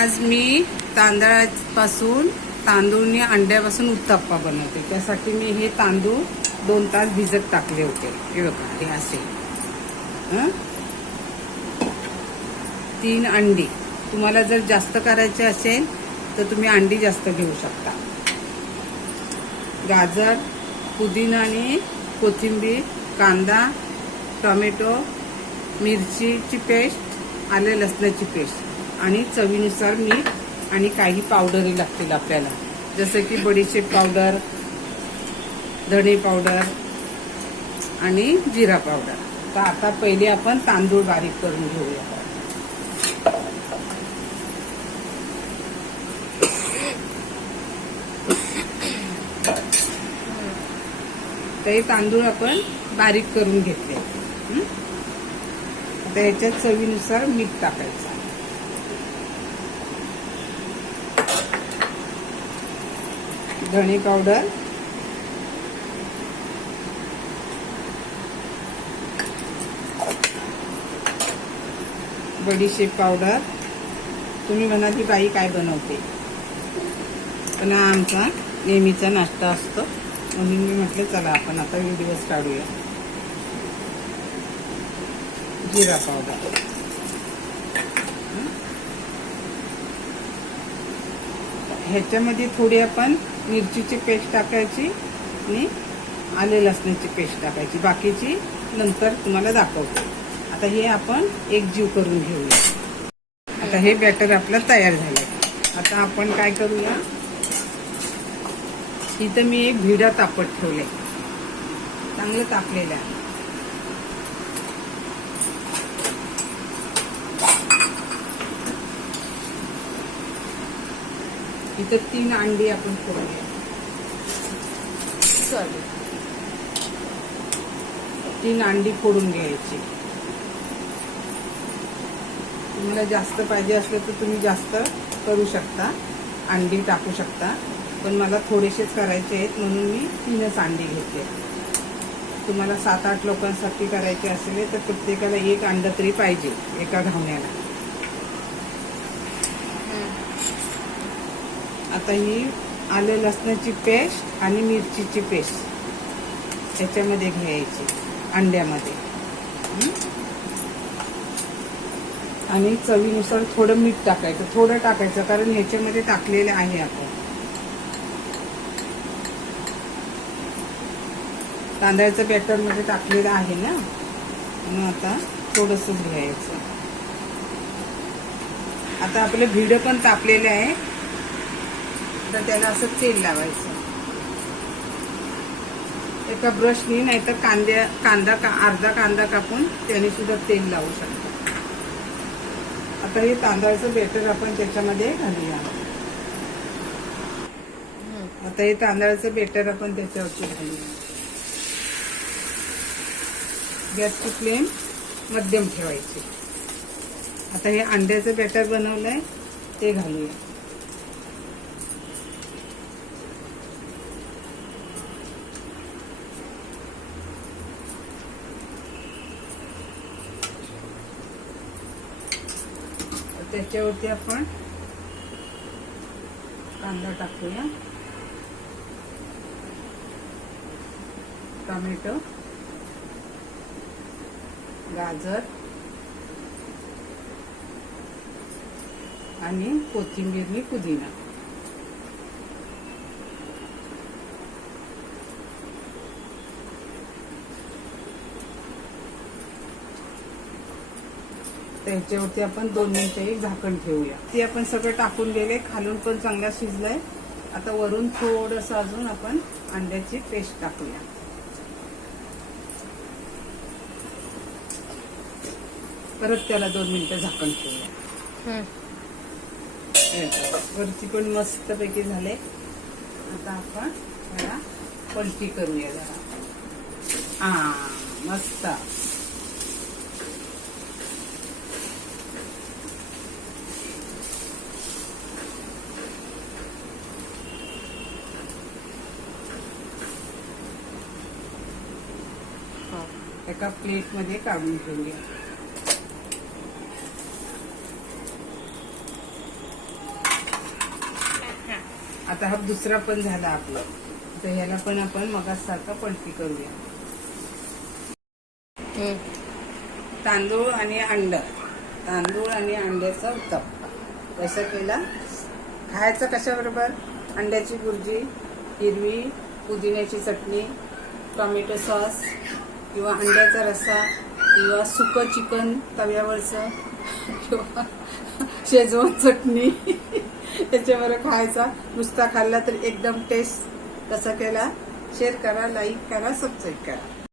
आज मी तांदळापासून तांदूळने अंड्यापासून उत्तप्पा बनवते. त्यासाठी मी हे तांदूळ दोन तास भिजत टाकले होते. हे बघा हे असे. तीन अंडी. तुम्हाला जर जास्त करायचे असेल तर तुम्ही अंडी जास्त घेऊ शकता. गाजर पुदिना आणि कोथिंबीर कांदा टोमॅटो मिरचीची पेस्ट आले लसणाची पेस्ट. आणि चवीनुसार मीठ आणि काही पावडरी लागतील आपल्याला. जसं की बडीशेप पावडर धणे पावडर आणि जिरा पावडर. तर आता पहिले आपण तांदूळ बारीक करून घेऊया. ते तांदूळ आपण बारीक करून घेतले. आता याच्यात चवीनुसार मीठ टाकायचं. धणे पावडर. बडीशेप पावडर. तुम्ही म्हणा ती बाई काय बनवते. पण हा आमचा नेहमीचा नाश्ता असतो. म्हणून मी म्हटलं चला आपण आता दिवस काढूया. जिरा पावडर हं? ह्याच्यामध्ये थोडी आपण मिरचीची पेस्ट टाकायची आणि आले लसणाची पेस्ट टाकायची. बाकीची नंतर तुम्हाला दाखवतो. आता हे आपण एक जीव करून घेऊया. आता हे बॅटर आपलं तयार झालं आता आपण काय करूया? इथं मी एक भिडा तापत ठेवले चांगलं तापलेलं आहे. इथं तीन अंडी आपण फोडूया चालेल. तीन अंडी फोडून घ्यायची. तुम्हाला जास्त पाहिजे असलं तर तुम्ही जास्त करू शकता. अंडी टाकू शकता. पण मला थोडेसेच करायचे आहेत म्हणून मी तीनच अंडी घेतले तुम्हाला सात आठ लोकांसाठी करायचे असेल तर प्रत्येकाला एक अंड तरी पाहिजे एका घावण्याला. आता ही आलं लसणाची पेस्ट आणि मिरचीची पेस्ट. त्याच्यामध्ये घ्यायची अंड्यामध्ये. आणि चवीनुसार थोडं मीठ टाकायचं थोडं टाकायचं कारण ह्याच्यामध्ये टाकलेलं आहे आपण. तांदळाचं बॅटरमध्ये टाकलेलं आहे ना? म्हणून आता थोडंसंच घ्यायचं. आता आपलं भिड पण तापलेलं आहे. तर त्याला असं तेल लावायचं. एका ब्रशनी नाहीतर कांद्या कांदा का अर्धा कांदा कापून त्याने सुद्धा तेल लावू शकतो. आता हे तांदळाचं बेटर आपण त्याच्यामध्ये घालूया. आता हे तांदळाचं बेटर आपण त्याच्यावरती घालूया. गॅसची फ्लेम मध्यम ठेवायची. आता हे अंड्याचं बेटर बनवलंय ते घालूया. त्याच्यावरती आपण कांदा टाकूया. टोमॅटो गाजर आणि कोथिंबीर पुदिना. त्याच्यावरती आपण दोन मिनिटं एक झाकण ठेवूया. ते आपण सगळं टाकून गेले खालून पण चांगला शिजलाय. आता वरून थोडस अजून आपण अंड्याची पेस्ट टाकूया. परत त्याला दोन मिनिटं झाकण ठेवूया. वरती पण मस्त पैकी झाले. आता आपण त्याला पलटी करूया जरा. हा मस्त. एका प्लेटमध्ये काढून ठेवूया. आता हा दुसरा पण झाला आपला. तर ह्याला पण आपण मगासारखा पलटी करूया. तांदूळ आणि अंड. तांदूळ आणि अंड्याचा उत्तप्पा कसं केला. खायचं कशाबरोबर? अंड्याची भुर्जी हिरवी पुदिन्याची चटणी टोमॅटो सॉस किंवा अंड्याचा रस्सा किंवा सुकं चिकन तव्यावरचं किंवा शेजवान चटणी त्याच्यावर खायचा. नुसता खाल्ला तर एकदम टेस्ट कसा केला. शेअर करा लाईक करा सबस्क्राईब करा.